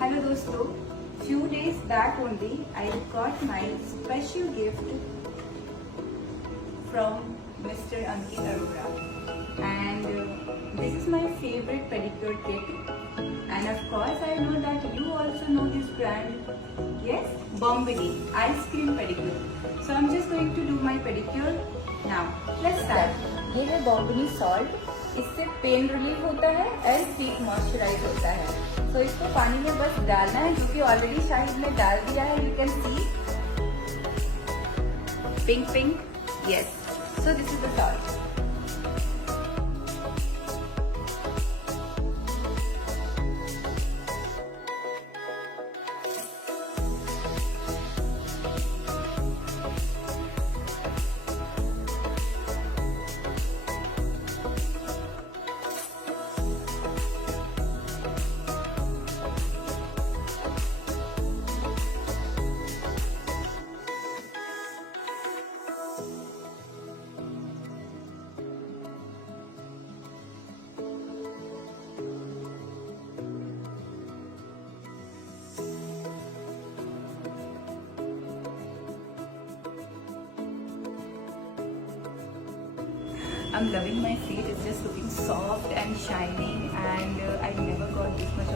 Hello दोस्तों, few days back only I got my special gift from Mr. Ankit Arora, and this is my favorite pedicure kit. And of course I know that you also know this brand. Yes, Bombini Ice Cream Pedicure. So I'm just going to do my pedicure now. Let's start. ये है Bombini Salt. इससे pain relief होता है and feet moisturise होता है. तो इसको पानी में बस डालना है, जो कि ऑलरेडी शाहिद ने डाल दिया है. You can see pink. Yes, so this is the salt. I'm loving my feet. It's just looking soft and shining, and I never got this much of